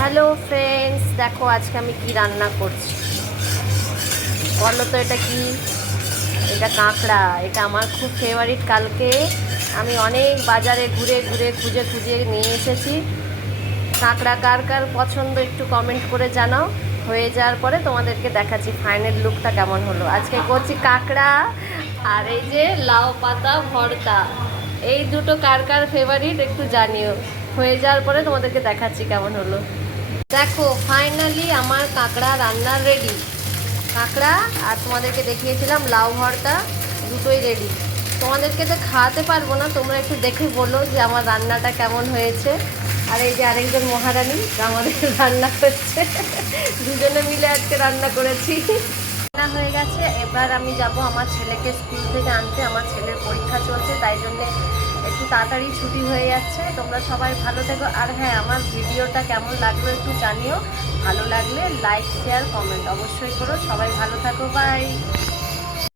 Hello friends, দেখো আজকে আমি কি রান্না করছি বলো তো। এটা কি? এটা কাঁকড়া। এটা আমার খুব ফেভারিট। কালকে আমি অনেক বাজারে ঘুরে ঘুরে খুঁজে খুঁজে নিয়ে এসেছি। কাঁকড়া কার কার পছন্দ একটু কমেন্ট করে জানাও। হয়ে যাওয়ার পরে তোমাদেরকে দেখাচ্ছি ফাইনাল লুকটা কেমন হলো। আজকে করছি কাঁকড়া আর এই যে লাউ পাতা ভর্তা। এই দুটো কার কার ফেভারিট একটু জানিও। হয়ে যাওয়ার পরে তোমাদেরকে দেখাচ্ছি কেমন হলো। দেখো ফাইনালি আমার কাঁকড়া রান্নার রেডি। কাঁকড়া আর তোমাদেরকে দেখিয়েছিলাম লাউ ভর্তা, দুটোই রেডি। তোমাদেরকে তো খাওয়াতে পারবো না, তোমরা একটু দেখে বলো যে আমার রান্নাটা কেমন হয়েছে। আর এই যে আরেকজন মহারানী আমাদের রান্না করছে, দুজনে মিলে আজকে রান্না করেছি। রান্না হয়ে গেছে, এবার আমি যাব আমার ছেলেকে স্কুল থেকে আনতে। আমার ছেলের পরীক্ষা চলছে, তাই জন্যে একটু তাড়াতাড়ি ছুটি হয়ে যাচ্ছে। তোমরা সবাই ভালো থেকো। আর হ্যাঁ, আমার ভিডিওটা কেমন লাগলো একটু জানিও। ভালো লাগলে লাইক শেয়ার কমেন্ট অবশ্যই করো। সবাই ভালো থাকো, বাই।